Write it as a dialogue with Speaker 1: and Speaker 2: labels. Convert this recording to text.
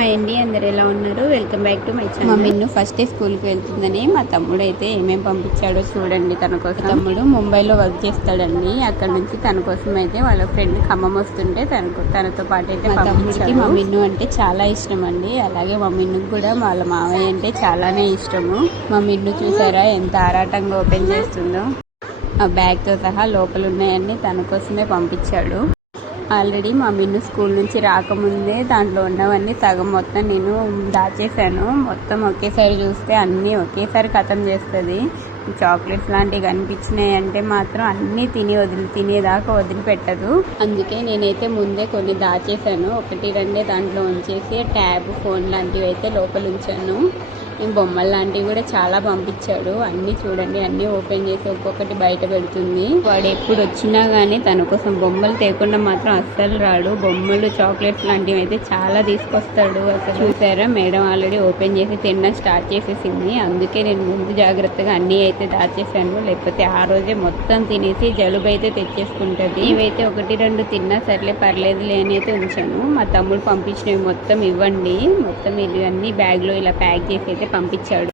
Speaker 1: Hi అండి అందరు ఎలా ఉన్నారు? Welcome back to my channel మా మిన్ను ఫస్ట్ డే స్కూల్కి వెళ్తుందని మా తమ్ముడు అయితే ఏమేమి పంపించాడో చూడండి తన కోసం. తమ్ముడు ముంబైలో వర్క్ చేస్తాడండి. అక్కడ నుంచి తన కోసం అయితే వాళ్ళ ఫ్రెండ్ ఖమ్మం వస్తుంటే తనకు తనతో పాటు అయితే మా తమ్ముడికి మా మిన్ను అంటే చాలా ఇష్టం అండి. అలాగే మా మిన్నుకు కూడా వాళ్ళ మావయ్య అంటే చాలానే ఇష్టము. మా మిన్ను చూసారా ఎంత ఆరాటంగా ఓపెన్ చేస్తుందో. ఆ బ్యాగ్తో సహా లోపల ఉన్నాయన్నీ తన కోసమే పంపించాడు. ఆల్రెడీ మా మిన్ను స్కూల్ నుంచి రాకముందే దాంట్లో ఉన్నవన్నీ సగం మొత్తం నేను దాచేసాను మొత్తం ఒకేసారి చూస్తే అన్నీ ఒకేసారి ఖతం చేస్తుంది. చాక్లెట్స్ లాంటివి కనిపించినాయి అంటే మాత్రం అన్నీ తిని వదిలి తినేదాకా వదిలిపెట్టదు. అందుకే నేనైతే ముందే కొన్ని దాచేసాను ఒకటి రెండే దాంట్లో ఉంచేసి ట్యాబ్ ఫోన్ లాంటివి అయితే లోపల ఉంచాను. బొమ్మలు లాంటివి కూడా చాలా పంపించాడు. అన్నీ చూడండి అన్నీ ఓపెన్ చేసి ఒక్కొక్కటి బయట పెడుతుంది. వాడు ఎప్పుడు వచ్చినా కానీ తన కోసం బొమ్మలు తేకుండా మాత్రం అస్సలు రాడు. బొమ్మలు చాక్లెట్స్ లాంటివి అయితే చాలా తీసుకొస్తాడు అసలు. చూసారా? మేడం ఆల్రెడీ ఓపెన్ చేసి తినడం స్టార్ట్ చేసేసింది. అందుకే నేను ముందు జాగ్రత్తగా అన్నీ అయితే దాచేసాను. లేకపోతే ఆ రోజే మొత్తం తినేసి జలుబు అయితే తెచ్చేసుకుంటుంది. ఇవైతే ఒకటి రెండు తిన్నా సర్లే పర్లేదు లేని అయితే ఉంచాను. మా తమ్ముడు పంపించినవి మొత్తం ఇవ్వండి. మొత్తం ఇవన్నీ బ్యాగ్లో ఇలా ప్యాక్ చేసి అయితే పంపించాడు.